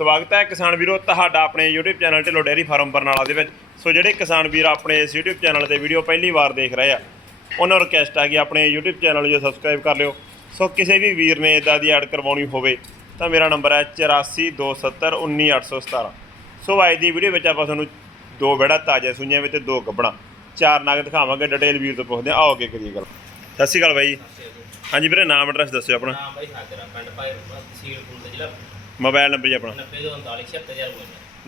ਸਵਾਗਤ ਹੈ ਕਿਸਾਨ ਵੀਰੋ, ਤੁਹਾਡਾ ਆਪਣੇ YouTube channel Dhillon dairy farm Barnala ਦੇ ਵਿੱਚ। ਸੋ ਜਿਹੜੇ ਕਿਸਾਨ ਵੀਰ ਆਪਣੇ ਇਸ YouTube ਚੈਨਲ ਤੇ ਵੀਡੀਓ ਪਹਿਲੀ ਵਾਰ ਦੇਖ ਰਹੇ ਆ, ਉਹਨਾਂ ਨੂੰ ਰਿਕਵੈਸਟ ਆ ਕਿ ਆਪਣੇ YouTube ਚੈਨਲ ਨੂੰ ਸਬਸਕ੍ਰਾਈਬ ਕਰ ਲਿਓ। ਸੋ ਕਿਸੇ ਵੀ ਵੀਰ ਨੇ ਇਦਾਂ ਦੀ ਐਡ ਕਰਵਾਉਣੀ ਹੋਵੇ, ਤਾਂ ਮੇਰਾ ਨੰਬਰ ਹੈ 8427191817 ਸੋ ਅੱਜ ਦੀ ਵੀਡੀਓ ਵਿੱਚ ਆਪਾਂ ਤੁਹਾਨੂੰ ਦੋ ਬੇੜਾ ਤਾਜ਼ਾ ਸੁਈਆਂ ਵਿੱਚ, ਦੋ ਗੱਬਣਾ। ਚਾਰ ਨਗ ਦਿਖਾਵਾਂਗੇ ਡਿਟੇਲ ਵੀਰ ਤੋਂ ਪੁੱਛਦੇ ਹਾਂ। ਆਓ ਅੱਗੇ ਕਰੀਏ ਗੱਲ। ਸਤਿ ਸ਼੍ਰੀ ਅਕਾਲ ਬਾਈ। ਹਾਂਜੀ ਵੀਰੇ, ਨਾਮ ਐਡਰੈਸ ਦੱਸਿਓ ਆਪਣਾ। ਨਾਮ ਬਾਈ ਹਾਜਰਾ, ਪਿੰਡ ਭਾਈ ਤਹਿਸੀਲ ਜ਼ਿਲ੍ਹਾ ਮੋਬਾਈਲ ਨੰਬਰ ਜੀ ਆਪਣਾ। 90 ਤੋਂ 39 76000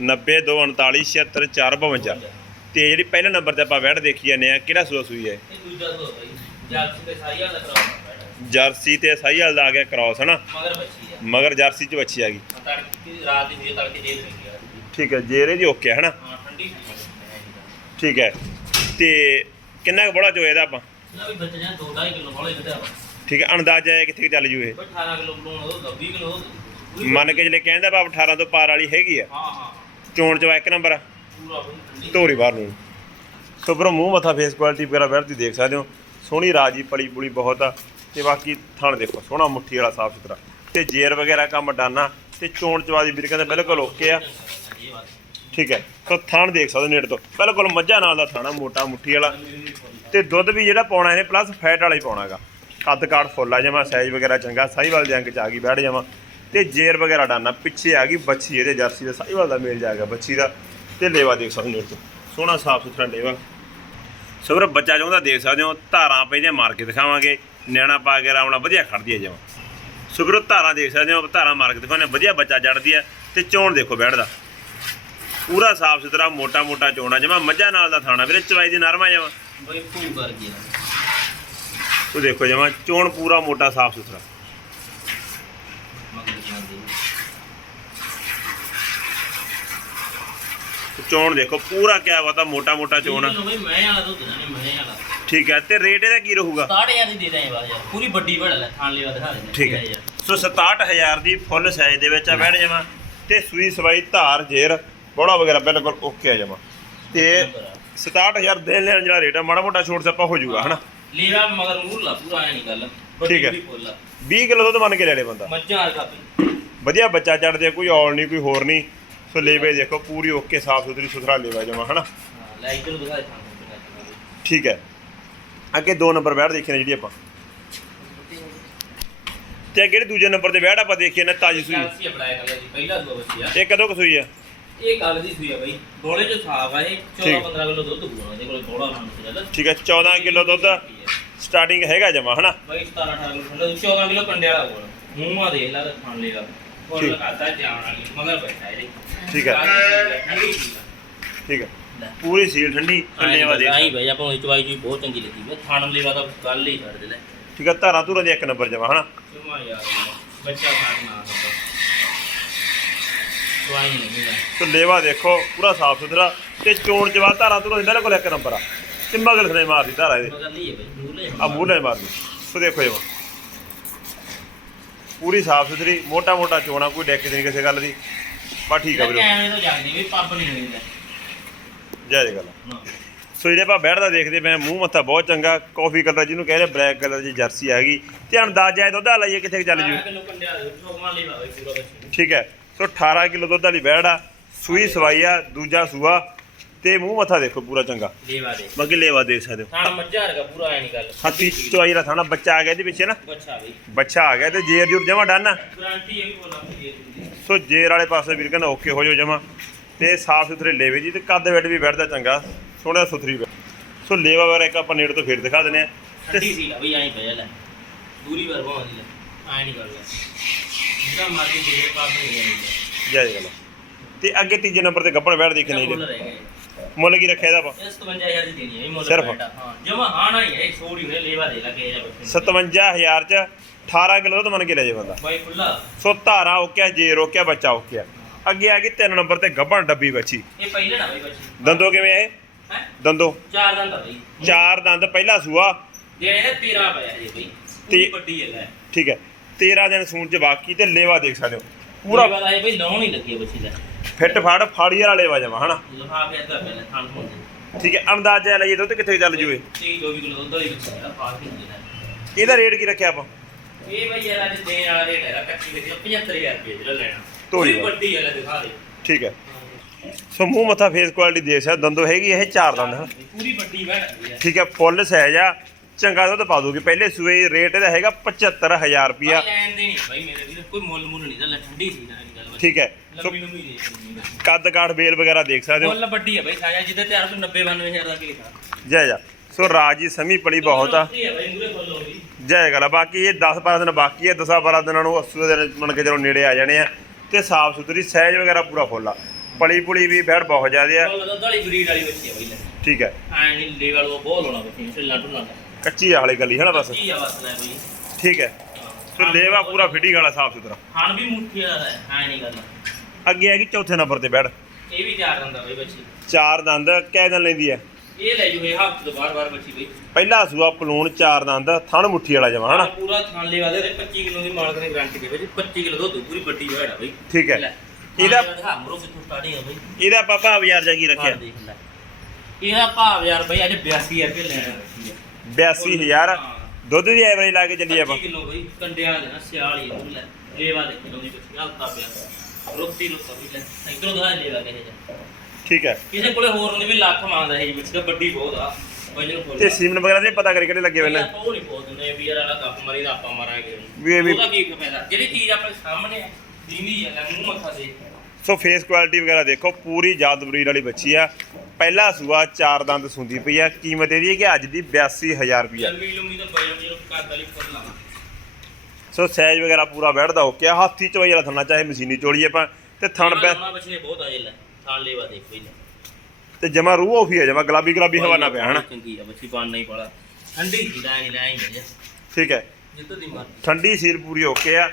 902476452 ਤੇ ਜਿਹੜੀ ਪਹਿਲੇ ਨੰਬਰ ਤੇ ਆਪਾਂ ਵੈਟ ਦੇਖੀ ਜਾਂਦੇ ਆ, ਕਿਹੜਾ ਸੂਆ ਸੂਈ ਹੈ? ਇਹ ਤੇ ਸਾਰੀ ਹਾਲ ਦਾ ਆ ਗਿਆ ਕ੍ਰਾਸ ਹਨਾ? ਮਗਰ ਮਗਰ ਜਰਸੀ ਚ ਬੱਚੀ ਆ ਗਈ। ਠੀਕ ਹੈ, ਜੇਰੇ ਦੀ ਓਕੇ ਹਨਾ? ਹਾਂ ਠੀਕ ਹੈ, ਤੇ ਕਿੰਨਾ ਕੁ ਬੜਾ ਚੋਇਆ ਇਹਦਾ ਆਪਾਂ? ਠੀਕ ਹੈ, ਅੰਦਾਜ਼ਾ ਹੈ ਕਿੱਥੇ ਕੁ ਚੱਲ ਜੂ ਇਹ? 18 ਕਿਲੋ 20 ਕਿਲੋ ਮੰਨ ਕੇ ਜਿਹੜੇ ਕਹਿੰਦਾ ਬਾਪ 18 ਤੋਂ ਪਾਰ ਵਾਲੀ ਹੈਗੀ ਆ। ਹਾਂ ਹਾਂ। ਚੋਣ ਚਵਾ ਇੱਕ ਨੰਬਰ ਆ। ਪੂਰਾ ਬਈ ਠੰਡੀ ਧੋਰੀ ਬਾਹਰ ਨੂੰ। ਸੋ ਬਰੋ ਮੂੰਹ ਮੱਥਾ ਫੇਸ ਕੁਆਲਿਟੀ ਵਗੈਰਾ ਵੈਰ ਤੁਸੀਂ ਦੇਖ ਸਕਦੇ ਹੋ। ਸੋਹਣੀ ਰਾਜੀ ਪਲੀ ਪੁਲੀ ਬਹੁਤ ਆ। ਤੇ ਬਾਕੀ ਥਣ ਦੇਖੋ ਸੋਹਣਾ ਮੁੱਠੀ ਵਾਲਾ ਸਾਫ਼ ਸੁਥਰਾ। ਤੇ ਜੇਰ ਵਗੈਰਾ ਕੰਮ ਡਾਨਾ ਤੇ ਚੋਣ ਚਵਾ ਦੀ ਵੀਰ ਕਹਿੰਦੇ ਬਿਲਕੁਲ ਓਕੇ ਆ। ਠੀਕ ਹੈ ਸੋ ਥਣ ਦੇਖ ਸਕਦੇ ਹੋ ਨੇੜੇ ਤੋਂ। ਬਿਲਕੁਲ ਮੱਝਾਂ ਨਾਲ ਦਾ ਥਾਣਾ ਮੋਟਾ ਮੁੱਠੀ ਵਾਲਾ। ਤੇ ਦੁੱਧ ਵੀ ਜਿਹੜਾ ਪਾਉਣਾ ਇਹਨੇ ਪਲੱਸ ਫੈਟ ਵਾਲਾ ਹੀ ਪਾਉਣਾਗਾ ਕੱਦ ਕਾਠ ਫੁੱਲ ਆ ਜਮਾ ਸਾਈਜ਼ ਵਗੈਰਾ ਚੰਗਾ ਸਾਈਵਾਲ ਦੇ ਅੰਗ ਚ ਆ ਗਈ ਬੈਠ ਜਾਵਾਂ। ਤੇ ਜੇਰ ਵਗੈਰਾ ਡਾਨਾ ਪਿੱਛੇ ਆ ਗਈ ਬੱਚੀ ਇਹਦੇ ਜਰਸੀ ਦਾ ਸਾਈਵਾਲ ਦਾ ਮੇਲ ਜਾਏਗਾ ਬੱਚੀ ਦਾ ਤੇ ਲੇਵਾ ਦੇਖ ਸਕਦੇ ਹੋ ਨੇੜੇ ਤੋਂ ਸੋਹਣਾ ਸਾਫ਼ ਸੁਥਰਾ ਲੇਵਾ। ਸੋ ਵੀਰ ਬੱਚਾ ਚਾਹੁੰਦਾ ਦੇਖ ਸਕਦੇ ਹੋ ਧਾਰਾਂ ਪੈਂਦੀਆਂ ਮਾਰ ਕੇ ਦਿਖਾਵਾਂਗੇ ਨਿਆਣਾ ਪਾ ਕੇ ਨਾਲ ਵਧੀਆ ਖੜਦੀ ਹੈ ਜਮਾ। ਸੋ ਵੀਰੋ ਧਾਰਾਂ ਦੇਖ ਸਕਦੇ ਹੋ ਧਾਰਾਂ ਮਾਰ ਕੇ ਦਿਖਾਉਂਦੇ ਵਧੀਆ ਬੱਚਾ ਜੜਦੀ ਹੈ ਤੇ ਚੋਣ ਦੇਖੋ ਬੈਠਦਾ ਪੂਰਾ ਸਾਫ਼ ਸੁਥਰਾ ਮੋਟਾ ਮੋਟਾ ਚੋਣਾ ਜਮਾ ਮੱਝਾਂ ਨਾਲ ਦਾ ਥਾਣਾ। ਵੀਰੇ ਚਵਾਈ ਦੀ ਨਰਮਾ ਜਮਾ? ਬਈ ਕਰ ਗਿਆ ਤੋ ਦੇਖੋ ਜਮਾ ਚੋਣ ਪੂਰਾ ਮੋਟਾ ਸਾਫ਼ ਸੁਥਰਾ ਮਗਰ ਜਾਂਦੀ ਤੇ ਚੋਣ ਦੇਖੋ ਪੂਰਾ ਕਿਆ ਪਤਾ ਮੋਟਾ ਮੋਟਾ ਚੋਣ। ਆ। ਬਈ ਮੈਂ ਵਾਲਾ ਦੁੱਧ ਨਾ ਮੈਂ ਵਾਲਾ। ਠੀਕ ਹੈ ਤੇ ਰੇਟ ਇਹਦਾ ਕੀ ਰਹੂਗਾ? 60000 ਦੀ ਦੇ ਬਾਦ ਯਾਰ ਪੂਰੀ ਵੱਡੀ ਬੜਾ ਲੈ ਥਾਣ ਲਿਆ ਦਿਖਾ ਦੇ ਠੀਕ ਹੈ। ਸੋ 67000 ਦੀ ਫੁੱਲ ਸਾਈਜ਼ ਦੇ ਵਿੱਚ ਆ ਬੈਠ ਜਮਾ ਤੇ ਸੂਈ ਸਵਾਈ ਧਾਰ ਜੇਰ ਬੋੜਾ ਵਗੈਰਾ ਬਿਲਕੁਲ ਓਕੇ ਆ ਜਮਾ ਤੇ 67000 ਦੇ ਲੈਣ ਜਿਹੜਾ ਰੇਟ ਆ ਮਾੜਾ ਮੋਟਾ ਛੋਟ ਸੱਪਾ ਹੋ ਜਾਊਗਾ ਹਨਾ? ਲੀਰਾ ਮਗਰ ਮੂਰ ਲਾ ਪੂਰਾ ਐ ਨਹੀਂ ਗੱਲ ਠੀਕ ਹੈ। ਵੀ ਫੁੱਲ ਆ। 20 ਕਿਲੋ ਦੁੱਧ ਮੰਨ ਕੇ ਲੈ ਲੈ ਬੰਦਾ। ਮੱਝਾਂ ਵਾਲ ਕਾਪੀ। ਵਧੀਆ ਬੱਚਾ ਚੜਦੇ ਕੋਈ ਔਲ ਨਹੀਂ ਕੋਈ ਹੋਰ ਨਹੀਂ। ਸੋ ਲੇਵੇ ਦੇਖੋ ਪੂਰੀ ਓਕੇ ਸਾਫ਼ ਸੁਥਰੀ ਸੁਥਰਾ ਲੇਵਾ ਜਮਾ ਹਨਾ? ਹਾਂ ਲੈ ਇੱਧਰ ਦਿਖਾ ਦੇ ਥਾਂ ਠੀਕ ਹੈ। ਅੱਗੇ ਦੋ ਨੰਬਰ ਬੈਠ ਦੇਖੇ ਨੇ ਜਿਹੜੀ ਆਪਾਂ। ਤੇ ਅੱਗੇ ਜਿਹੜੀ ਦੂਜੇ ਨੰਬਰ ਤੇ ਬੈਠ ਆਪਾਂ ਦੇਖੀਏ ਨਾ ਤਾਜੀ ਸੂਈ। ਕੈਲਸੀ ਅਪਲਾਈ ਕਰ ਲਿਆ ਜੀ ਪਹਿਲਾ ਦੋ ਬੱਚੀ ਆ। ਇਹ ਕਦੋਂ ਕੁ ਸੂਈ ਆ? ਇਹ ਗੱਲ ਦੀ ਸੂਈ ਆ ਬਈ। ਬੋਲੇ ਜੋ ਸਾਫ਼ ਆ ਇਹ 14 ਠੀਕ। 15 ਕਿਲੋ ਦੁੱਧ ਹੋਣਾ ਇਹਦੇ ਕੋਲ ਥੋੜਾ ਮੰਨ ਠੀਕ ਹੈ 14 ਕਿਲੋ ਦੁੱਧ ਸਟਾਰਟਿੰਗ ਹੈਗਾ ਜਮਾ ਹਨਾ? ਬਈ 17 18 ਕਿਲੋ ਠੰਡਾ 14 ਕਿਲੋ ਕੰਡੇ ਵਾਲਾ ਹੋਣਾ ਮੂੰਹ ਆ ਦੇਖ ਲੈ ਖਾਣ ਠੀਕ। ਇਹਦੇ ਠੀਕ ਹੈ ਠੰਡੀ। ਠੀਕ। ਪੂਰੀ ਸੀਲ ਠੰਡੀ ਲੇਵਾ ਦੇ ਆਈ ਭਾਈ ਆਪਾਂ ਨੂੰ ਚਵਾਈ ਜੀ ਬਹੁਤ ਚੰਗੀ ਲੱਗੀ ਮੈਂ ਥਾਣ ਲੇਵਾ ਦਾ ਗੱਲ ਹੀ ਛੱਡ ਦੇ ਲੈ ਠੀਕ ਹੈ ਧਾਰਾਂ ਧੂਰਾਂ ਦੀ ਇੱਕ ਨੰਬਰ ਜਮਾ ਹਨਾ ਜਮਾ ਯਾਰ ਬੱਚਾ ਖਾਣ ਨਹੀਂ ਲੈ ਲੇਵਾ ਦੇਖੋ ਪੂਰਾ ਸਾਫ਼ ਸੁਥਰਾ ਤੇ ਚੋਣ ਜਵਾ ਧਾਰਾਂ ਧੂਰਾਂ ਦੀ ਬਿਲਕੁਲ ਇੱਕ ਨੰਬਰ ਆ ਤੇ ਮਗਲ ਸਨੇ ਮਾਰਦੀ ਧਾਰਾ ਇਹਦੇ ਮਗਰ ਲਈ ਹੈ ਭਾਈ ਮੂਲੇ ਆ ਮੂਲੇ ਮਾਰਦੀ ਸੋ ਦੇਖੋ ਜਮਾ ਪੂਰੀ ਸਾਫ਼ ਸੁਥਰੀ ਮੋਟਾ ਮੋਟਾ ਚੋਣਾ ਕੋਈ ਡੈਕ ਨਹੀਂ ਕਿਸੇ ਗੱਲ ਦੀ। ਬਾ ਠੀਕ ਆ ਵੀਰੋ। ਐਵੇਂ ਤਾਂ ਜਾਂਦੀ ਵੀ ਪੱਬ ਨਹੀਂ ਹੋਈ ਲੈ ਜੈ ਜੈ ਗੱਲ ਸੋ ਜਿਹੜੇ ਆਪਾਂ ਬੈਠਦਾ ਦੇਖਦੇ ਹਾਂ, ਮੂੰਹ ਮੱਥਾ ਬਹੁਤ ਚੰਗਾ ਕਾਫੀ ਕਲਰ ਜਿਹਨੂੰ ਕਹਿੰਦੇ ਬਲੈਕ ਕਲਰ ਦੀ ਜਰਸੀ ਹੈਗੀ ਤੇ ਅੰਦਾਜ਼ਾ ਇਹ ਦੁੱਧ ਲਾਈਏ ਕਿੱਥੇ ਚੱਲ ਜੂ। ਠੀਕ ਹੈ। ਸੋ 18 ਕਿਲੋ ਦੁੱਧ ਵਾਲੀ ਬੈੜ ਆ ਸੂਈ ਸਵਾਈ ਆ ਦੂਜਾ ਸੂਆ। ਤੇ ਮੂੰਹ ਮੱਥਾ ਦੇਖੋ ਪੂਰਾ ਚੰਗਾ। ਲੇਵਾ ਦੇ ਬਾਕੀ ਲੇਵਾ ਦੇਖ ਸਕਦੇ ਹੋ। ਥਾਣ ਮੱਝਾਂ ਵਰਗਾ ਪੂਰਾ ਐ ਨਹੀਂ ਗੱਲ। ਹੱਥੀ ਚਵਾਈ ਦਾ ਥਾਣਾ ਬੱਚਾ ਆ ਗਿਆ ਇਹਦੇ ਪਿੱਛੇ ਨਾ। ਬੱਚਾ ਆ ਗਿਆ ਤੇ ਜੇਰ ਜੁਰ ਜਮਾ ਡਾਨਾ ਗਾਰੰਟੀ ਇਹ ਵੀ ਬੋਲਾਂ ਸੋ ਜੇਰ ਵਾਲੇ ਪਾਸੇ ਵੀਰ ਕਹਿੰਦਾ ਓਕੇ ਹੋ ਜਾਓ ਜਮਾ। ਤੇ ਸਾਫ਼ ਸੁਥਰੇ ਲੇਵੇ ਜੀ ਤੇ ਕੱਦ ਬੈਡ ਵੀ ਬੈਠਦਾ ਚੰਗਾ। ਸੋਹਣਾ ਸੁਥਰੀ। ਸੋ ਲੇਵਾ ਵਾਰ ਇੱਕ ਆਪਾਂ ਨੇੜੇ ਤੋਂ ਫੇਰ ਦਿਖਾ ਦਿੰਦੇ ਆ। ਠੰਡੀ ਸੀ ਬਈ ਐਂ ਪਿਆ ਲੈ। ਦੂਰੀ ਵਰ ਭਾਉਂਦੀ ਲੈ। ਐਂ ਨਹੀਂ ਗੱਲ। ਜਿਹੜਾ ਮਰਜ਼ੀ ਦੇ ਪਾਸ ਨਹੀਂ ਜਾਂਦੀ ਜੈ ਜੈ ਗੱਲ ਤੇ ਅੱਗੇ ਤੀਜੇ ਨੰਬਰ ਤੇ ਗੱਪਣ ਬੈਠ ਦੇਖਣੇ ਜੀ। ਮੁੱਲ ਕੀ ਰੱਖਿਆ ਇਹਦਾ ਆਪਾਂ? ਇਸ 57000 ਦੀ ਦੇਣੀ ਹੈ ਇਹ ਮੁੱਲ ਸਿਰਫ? ਹਾਂ। ਜਮਾ ਹਾਣਾ ਹੀ ਹੈ ਇਹ ਛੋੜੀ ਨੇ ਲੇਵਾ ਦੇ ਲੱਗੇ ਜਾ ਬੱਚੇ 57000 ਚ 18 ਕਿਲੋ ਦੁੱਧ ਮੰਨ ਕੇ ਲੈ ਜੇ ਬੰਦਾ। ਬਾਈ ਖੁੱਲਾ ਸੋ ਧਾਰਾ ਓਕਿਆ ਜੇ ਰੋਕਿਆ ਬੱਚਾ ਓਕਿਆ ਅੱਗੇ ਆ ਗਈ ਤਿੰਨ ਨੰਬਰ ਤੇ ਗੱਭਣ ਡੱਬੀ ਬੱਚੀ। ਇਹ ਪਹਿਲੇ ਨਾ ਬਈ ਬੱਚੀ। ਦੰਦੋ ਕਿਵੇਂ ਇਹ? ਹੈ? ਦੰਦੋ। ਚਾਰ ਦੰਦ ਆ ਬਈ। ਚਾਰ ਦੰਦ ਪਹਿਲਾ ਸੂਆ। ਜਿਹੜੇ ਨੇ 13 ਪਿਆ ਜੀ ਬਈ ਤੇ- ਵੱਡੀ ਹੈ। ਲੈ ਠੀਕ ਹੈ। 13 ਦਿਨ ਸੂਣ ਚ ਬਾਕੀ ਤੇ ਲੇਵਾ ਦੇਖ ਸਕਦੇ ਹੋ। ਪੂਰਾ ਪੂਰਾ ਵਾਲਾ ਇਹ ਬਈ ਲਾਉਣ ਹੀ ਲੱਗੀ ਬੱਚੀ ਦਾ। ਫਿੱਟ ਫਾੜ ਫਾੜੀ ਵਾਲਾ ਲੇਵਾ ਜਮਾ ਹਨਾ? ਲਫਾਫੇ ਅੱਧਾ ਪਹਿਲੇ ਥਾਣ ਹੁੰਦੇ ਠੀਕ ਹੈ ਅੰਦਾਜ਼ਾ ਲਈਏ ਦੁੱਧ ਕਿੱਥੇ ਚੱਲ ਜੂਏ? 30 24 ਕਿਲੋ ਦੁੱਧ ਵਾਲੀ ਬੱਚੀ ਦਾ ਪਾਸ ਨਹੀਂ ਹੁੰਦਾ ਇਹਦਾ ਰੇਟ ਕੀ ਰੱਖਿਆ ਆਪਾਂ? ਇਹ ਬਈ ਯਾਰ ਅੱਜ ਦੇਣ ਵਾਲਾ ਰੇਟ ਹੈਗਾ ਕੱਚੀ ਦੇ 75000 ਰੁਪਏ ਜਿਹੜਾ ਲੈਣਾ। ਧੋਰੀ ਪੂਰੀ ਵਾਲੀ। ਵੱਡੀ ਹੈ ਲੈ ਦਿਖਾ ਦੇ। ਠੀਕ ਹੈ। ਸੋ ਮੂੰਹ ਮੱਥਾ ਫੇਸ ਕੁਆਲਿਟੀ ਦੇਖ ਸਕਦੇ ਦੰਦੋ ਹੈਗੀ ਇਹ ਚਾਰ ਦੰਦ ਹਨ? ਪੂਰੀ ਵੱਡੀ ਹੈ। ਠੀਕ ਹੈ ਫੁੱਲ ਸਾਈਜ਼ ਆ ਚੰਗਾ ਦੁੱਧ ਪਾ ਦੂਗੀ। ਪਹਿਲੇ ਸੂਏ ਰੇਟ ਇਹਦਾ ਹੈਗਾ 75000 ਰੁਪਿਆ ਲੈਣ ਦੇ ਨਹੀਂ ਭਾਈ ਮੇਰੇ ਵੀਰ ਕੋਈ ਮੁੱਲ ਮੁੱਲ ਨਹੀਂ ਦਾ ਠੰਡੀ ਸੀ ਨਾ। ਠੀਕ ਹੈ। ਸੋ ਕੱਦ ਕਾਠ ਬੇਲ ਵਗੈਰਾ ਦੇਖ ਸਕਦੇ ਹੋ। ਮੁੱਲ ਵੱਡੀ ਹੈ ਭਾਈ ਸਾਜਾ ਜਿਹਦੇ ਤੇ 90 92000 ਦਾ ਕੇਸ ਆ। ਜੈ ਜਾ। ਸੋ ਰਾਜੀ ਸਮੀ ਪਲੀ ਬਹੁਤ ਆ। ਵੱਡੀ ਹੈ ਭਾਈ ਮੂਰੇ ਫੁੱਲ ਹੋ ਗਈ। ਜੈ ਗੱਲ ਆ। ਬਾਕੀ ਇਹ 10 12 ਦਿਨ ਬਾਕੀ ਹੈ 10 12 ਦਿਨਾਂ ਨੂੰ ਅਸੂ ਦੇ ਦਿਨ ਮੰਨ ਕੇ ਚਲੋ ਨੇੜੇ ਆ ਜਾਣੇ ਆ। ਤੇ ਸਾਫ਼ ਸੁਥਰੀ ਸਾਈਜ਼ ਵਗੈਰਾ ਪੂਰਾ ਫੁੱਲ ਆ। ਪਲੀ ਪੁਲੀ ਵੀ ਬੈੜ ਬਹੁਤ ਜ਼ਿਆਦੇ ਆ। ਮੁੱਲ ਦਾ ਦਾਲੀ ਬਰੀਡ ਵਾਲੀ ਬੱਚੀ ਹੈ ਭਾਈ ਲੈ। ਠੀਕ ਹੈ। ਐ ਨਹੀਂ ਲੈਵਲ ਉਹ ਬਹੁਤ ਹੋਣਾ ਬੱਚੀ ਢਿੱਲਾ ਢੁੱਲਾ। ਕੱਚੀ ਆ ਵਾਲੀ ਗਲੀ ਹੈ ਨਾ ਬਸ? ਕੀ ਆ ਬਸ ਲੈ ਭਾਈ ਠੀਕ ਹੈ। ਸੋ ਲੇਵਾ ਪੂਰਾ ਫਿਟਿੰਗ ਵਾਲਾ ਸਾਫ਼ ਸੁਥਰਾ। ਖਾਣ ਵੀ ਮੁੱਠੀ ਵਾਲਾ ਹੈ ਐ ਨਹੀਂ ਗੱਲ ਅੱਗੇ ਹੈਗੀ ਚੌਥੇ ਨੰਬਰ ਤੇ ਬੈੜ ਇਹ ਵੀ ਤਿਆਰ ਹੁੰਦਾ ਭਾਈ ਬੱਚੀ। ਚਾਰ ਦੰਦ ਕਹਿ ਦਿਨ ਲੈਂਦੀ ਹੈ ਇਹ ਲੈ ਜੂ ਇਹ ਹੱਥ ਤੋਂ ਬਾਰ ਬਾਰ ਬੱਚੀ ਭਾਈ ਪਹਿਲਾ ਸੂਆ ਪਲੂਣ ਚਾਰ ਦੰਦ ਥਣ ਮੁੱਠੀ ਵਾਲਾ ਜਮਾ ਹਨਾ? ਪੂਰਾ ਥਾਂ ਲੈਵਾ ਦੇ 25 ਕਿਲੋ ਦੀ ਮਾਲਕ ਨੇ ਗਾਰੰਟੀ ਦੇ ਵਿੱਚ 25 ਕਿਲੋ ਦੁੱਧ ਪੂਰੀ ਵੱਡੀ ਭੈੜ ਆ ਭਾਈ ਠੀਕ ਹੈ ਇਹਦਾ- ਇਹਦਾ ਦਿਖਾ ਮਰੋ ਕਿੱਥੋਂ ਸਟਾਰਟਿੰਗ ਆ ਭਾਈ ਇਹਦਾ ਪਾਪਾ ਬਾਜ਼ਾਰ ਜਾ ਕੀ ਰੱਖਿਆ। ਇਹਦਾ ਭਾਵ ਯਾਰ ਭਾਈ ਅੱਜ 82 ਰੁਪਏ ਲੈਣਾ ਰੱਖੀ ਆ 82000 ਹਾਂ। ਦੁੱਧ ਦੀ ਐਵਰੇਜ ਲਾ ਕੇ ਚੱਲੀ ਆਪਾਂ। 25 ਕਿਲੋ ਭਾਈ ਕੰਡਿਆਂ ਦੇ ਨਾ ਸਿਆਲ ਹੀ ਉਹਨੂੰ ਲੈ। ਲੇਵਾ ਦੇ ਕਿਲੋ ਦੀ ਬੱਚੀ ਹਲਕਾ ਪਿਆ। ਰੋਟੀ ਲੁੱਕਾ ਵੀ ਲੈ ਇਧਰੋਂ ਦਾ ਲੇਵਾ ਕਹੇ ਜਾ ਠੀਕ ਹੈ। ਕਿਸੇ ਕੋਲੇ ਹੋਰ ਹੁੰਦੇ ਵੀ ਲੱਖ ਮੰਗਦਾ ਇਹ ਬੱਚੀ ਵੱਡੀ ਬਹੁਤ ਆ। ਵਜਨ ਫੁੱਲ ਤੇ ਸੀਮਨ ਵਗੈਰਾ ਦੇ ਪਤਾ ਕਰੀ ਕਿਹੜੇ ਲੱਗੇ ਹੋਏ ਨੇ। ਆਪਾਂ ਉਹ ਨਹੀਂ ਬੋਲ ਦਿੰਦੇ ਵੀ ਯਾਰ ਆਲਾ ਕੱਪ ਮਰੀ ਦਾ ਆਪਾਂ ਮਾਰਾਂਗੇ ਵੀ ਇਹ ਵੀ- ਉਹਦਾ ਕੀ ਫਾਇਦਾ? ਜਿਹੜੀ ਚੀਜ਼ ਆਪਣੇ ਸਾਹਮਣੇ ਆ ਦੀਦੀ ਆ ਲੈ ਮੂੰਹ ਮੱਥਾ ਦੇ ਸੋ ਫੇਸ ਕੁਆਲਿਟੀ ਵਗੈਰਾ ਦੇਖੋ ਪੂਰੀ ਜਾਦ ਬਰੀਡ ਵਾਲੀ ਬੱਚੀ ਆ। ਪਹਿਲਾ ਸੂਆ ਚਾਰ ਦੰਦ ਸੁੰਦੀ ਪਈ ਆ। ਕੀਮਤ ਇਹਦੀ ਹੈ ਕਿ ਅੱਜ ਦੀ 82000 ਰੁਪਿਆ ਲੰਮੀ ਲੰਮੀ ਤਾਂ ਪਈ ਜਦੋਂ ਘਰ ਵਾਲੀ ਫੁੱਲ ਲਾਵਾਂ। ਸੋ ਸਾਈਜ਼ ਵਗੈਰਾ ਪੂਰਾ ਬੈਠਦਾ ਹੋ ਗਿਆ ਹਾਥੀ ਚੋਈ ਵਾਲਾ ਥੰਨਾ ਚਾਹੇ ਮਸ਼ੀਨੀ ਚੋੜੀ ਆਪਾਂ ਤੇ ਥਣ ਬੈ ਉਹਨਾਂ ਬੱਚੇ ਬਹੁਤ ਆ ਜੇ ਲੈ ਥਾਲ ਲੇਵਾ ਦੇਖ ਕੋਈ ਲੈ ਤੇ ਜਮਾ ਰੂਹ ਆਫੀ ਹੈ ਜਮਾ ਗੁਲਾਬੀ ਗੁਲਾਬੀ ਹਵਾਨਾ ਪਿਆ ਹਨਾ? ਚੰਗੀ ਆ ਬੱਚੀ ਪਾਣ ਨਹੀਂ ਪਾਲਾ। ਠੰਡੀ ਜੀ ਲੈ ਨਹੀਂ ਲੈ ਹੀ ਜਾ। ਠੀਕ ਹੈ। ਜਿੱਦੋਂ ਦੀ ਮਰ ਠੰਡੀ ਸੀਲ ਪੂਰੀ ਆ।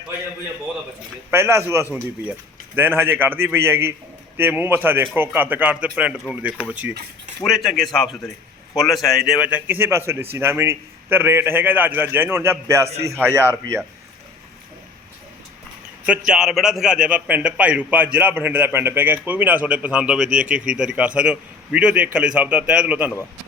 ਵਜਨ ਬਹੁਤ ਆ ਬੱਚੀ ਪਹਿਲਾ ਸੂਆ ਸੁੰਦੀ ਪਈ ਆ। ਦਿਨ ਹਜੇ ਕੱਢਦੀ ਪਈ ਹੈਗੀ। ਤੇ ਮੂੰਹ ਮੱਥਾ ਦੇਖੋ ਕੱਦ ਕਾਠ ਤੇ ਪ੍ਰਿੰਟ ਪ੍ਰਿੰਟ ਦੇਖੋ ਬੱਚੀ ਦੇ। ਪੂਰੇ ਚੰਗੇ ਸਾਫ਼ ਸੁਥਰੇ। ਫੁੱਲ ਸਾਈਜ਼ ਦੇ ਵਿੱਚ ਆ, ਕਿਸੇ ਪਾਸੋਂ ਲਿੱਸੀ ਨਾ ਵੀ ਨਹੀਂ। ਤੇ ਰੇਟ ਹੈਗਾ ਇਹਦਾ ਅੱਜ ਦਾ ਜੈਨੂਨ ਜਾਂ 82000 ਰੁਪਿਆ ਸੋ ਚਾਰ ਬੜਾ ਦਿਖਾ ਦਿਆ ਆਪਾਂ ਪਿੰਡ ਭਾਈ ਰੂਪਾ ਜ਼ਿਲ੍ਹਾ ਬਠਿੰਡੇ ਦਾ ਪਿੰਡ ਪੈ ਗਿਆ। ਕੋਈ ਵੀ ਨਾ ਤੁਹਾਡੇ ਪਸੰਦ ਹੋਵੇ ਦੇਖ ਕੇ ਖਰੀਦਦਾਰੀ ਕਰ ਸਕਦੇ ਹੋ। ਵੀਡੀਓ ਦੇਖਣ ਲਈ ਸਭ ਦਾ ਤਹਿ ਦਿਲੋਂ ਧੰਨਵਾਦ।